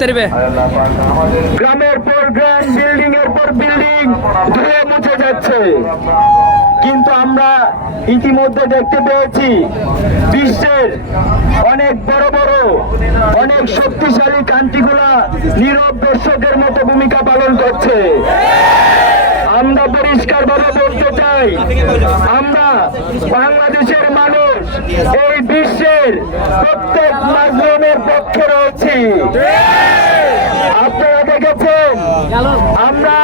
তেরবে গ্রামের পর গ্রাম বিল্ডিং এর পর বিল্ডিং ধুয়ে মুছে যাচ্ছে। কিন্তু আমরা ইতিমধ্যে দেখতে পেয়েছি, বিশ্বের অনেক বড় বড়, অনেক শক্তিশালী কান্ট্রিগুলা নীরব দর্শকের মতো ভূমিকা পালন করছে। আমরা পরিষ্কার ভাবে বলতে চাই। আমরা বাংলাদেশের মানুষ এই বিশ্বের প্রত্যেক মাজলুমের পক্ষে রয়েছি। আপনারা দেখেছেন, আমরা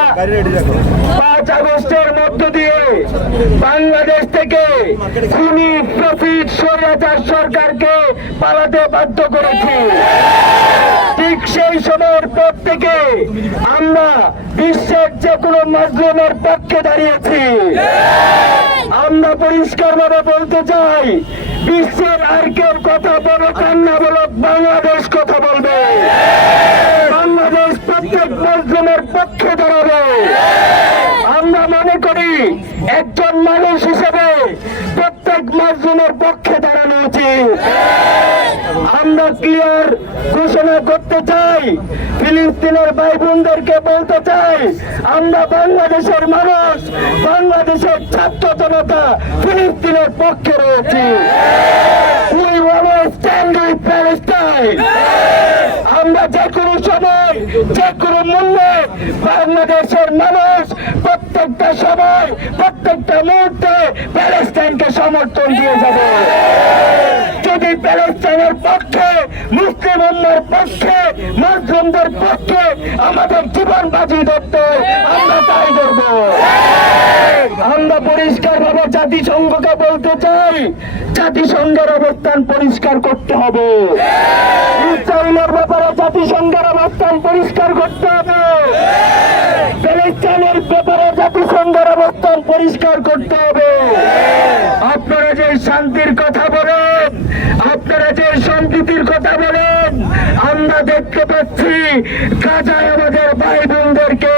পাঁচ আগস্টের মধ্য দিয়ে বাংলাদেশ থেকে খুনি প্রফিট স্বৈরাচার সরকারকে পালাতে বাধ্য করেছি। ঠিক সেই সময়ের পর থেকে আমরা বিশ্বের যে কোনো মাজলুমের পক্ষে দাঁড়িয়েছি। আমরা পরিষ্কার ভাবে বলতে চাই, বিশ্বের আর কেউ কথা বলো, কান্না বলো, বাংলাদেশ কথা বলবে। বাংলাদেশ প্রত্যেক মুসলিমের পক্ষে দাঁড়াবে। আমরা মনে করি, একজন মানুষ হিসেবে প্রত্যেক মুসলিমের পক্ষে দাঁড়ানো উচিত। আমরা ক্লিয়ার ঘোষণা করতে চাই। ফিলিস্তিনের ভাই বোনদেরকে বলতে চাই, আমরা বাংলাদেশের মানুষ, বাংলাদেশের ছাত্র জনতা ফিলিস্তিনের পক্ষে রয়েছি. আমরা যে কোনো সময় যে কোনো মূল্যে বাংলাদেশের মানুষ প্রত্যেকটা সময়, প্রত্যেকটা মুহূর্তে প্যালেস্টাইনকে সমর্থন দিয়ে যাবে। যদি পক্ষে, মুসলিম উম্মার পক্ষে, মুসলিমদের পক্ষে আমাদের জীবন বাজি ধরতে আমরা তাই করব আমরা পরিষ্কার ভাবে জাতিসংঘকে বলতে চাই, জাতিসংঘের অবস্থান পরিষ্কার করতে হবে। ইসরায়েলের ব্যাপারে জাতিসংঘের অবস্থান পরিষ্কার করতে হবে। প্যালেস্টাইনের ব্যাপারে জাতিসংঘের অবস্থান পরিষ্কার করতে হবে। আপনারা যে শান্তির কথা বলেন সম্প্রীতির কথা বলেন। আমরা দেখতে পাচ্ছি গাজায় আমাদের ভাই বোনদেরকে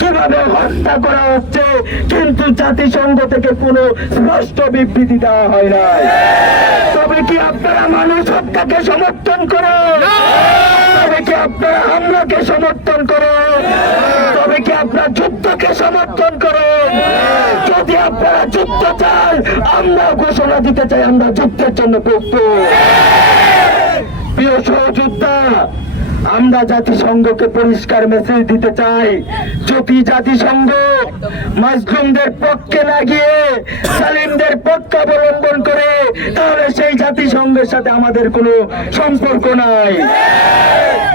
কীভাবে হত্যা করা হচ্ছে, কিন্তু জাতিসংঘ থেকে কোনো স্পষ্ট বিবৃতি দেওয়া হয় না তবে কি আপনারা মানুষ হত্যাকে সমর্থন করে? তবে কি আপনারা হামলাকে সমর্থন করেন তবে কি আপনারা যুদ্ধকে সমর্থন করেন যদি আপনারা যুদ্ধ চান, আমরা ঘোষণা দিতে চাই, আমরা যুদ্ধের জন্য প্রস্তুত প্রিয় সহযোদ্ধা, আমরা জাতিসংঘকে পরিষ্কার মেসেজ দিতে চাই। যদি জাতিসংঘ মাজলুমদের পক্ষে লাগিয়ে সালিমদের পক্ষ অবলম্বন করে, তাহলে সেই জাতিসংঘের সাথে আমাদের কোনো সম্পর্ক নাই।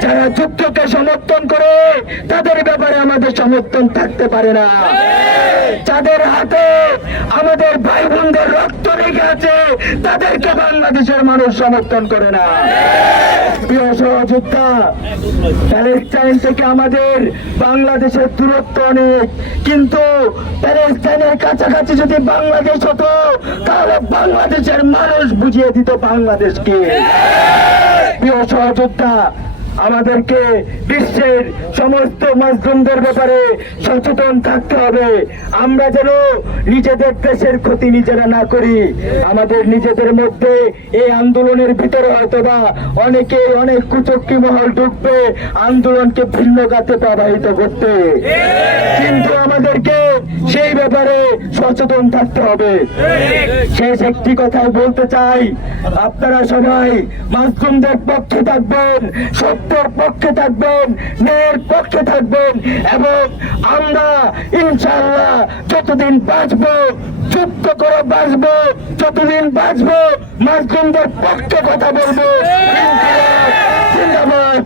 যারা যুদ্ধকে সমর্থন করে, তাদের ব্যাপারে আমাদের সমর্থন থাকতে পারে না। যাদের হাতে আমাদের ভাই বোনদের রক্ত রেখে আছে, তাদেরকে বাংলাদেশের মানুষ সমর্থন করে না। প্রিয় সহযোদ্ধা, প্যালেস্টাইন থেকে আমাদের বাংলাদেশের দূরত্ব অনেক, কিন্তু প্যালেস্টাইনের কাছাকাছি যদি বাংলাদেশ হতো, তাহলে বাংলাদেশের মানুষ বুঝিয়ে দিত বাংলাদেশকে। প্রিয় সহযোদ্ধা আমাদেরকে বিশ্বের সমস্ত মাধ্যমদের ব্যাপারে সচেতন থাকতে হবে। আমরা যেন নিজেদের দেশের ক্ষতি নিজেরা না করি, আমাদের নিজেদের মধ্যে এই আন্দোলনের ভিতরে হয়তোবা অনেকে অনেক কুচক্কি মহল ঢুকবে, আন্দোলনকে ভিন্ন গাতে প্রবাহিত করতে কিন্তু আমাদেরকে সেই ব্যাপারে সচেতন থাকতে হবে। শেষ একটি কথাই বলতে চাই, আপনারা সবাই মাসুমদের পক্ষে থাকবেন, সত্যের পক্ষে থাকবেন, ন্যায়ের পক্ষে থাকবেন, এবং আমরা ইনশাল্লাহ যতদিন বাঁচবো যুদ্ধ করে বাঁচবো, যতদিন বাঁচবো মাসুমদের পক্ষে কথা বলব। জিন্দাবাদ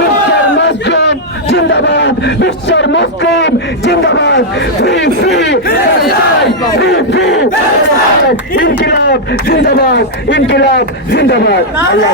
বিশ্বের মাসুম জিন্দাবাদ বিশ্বের মুসলিম জিন্দাবাদ। ফ্রি ফ্রি ফ্রি ফ্রি ইনকিলাব জিন্দাবাদ ইনকিলাব জিন্দাবাদ। আল্লাহ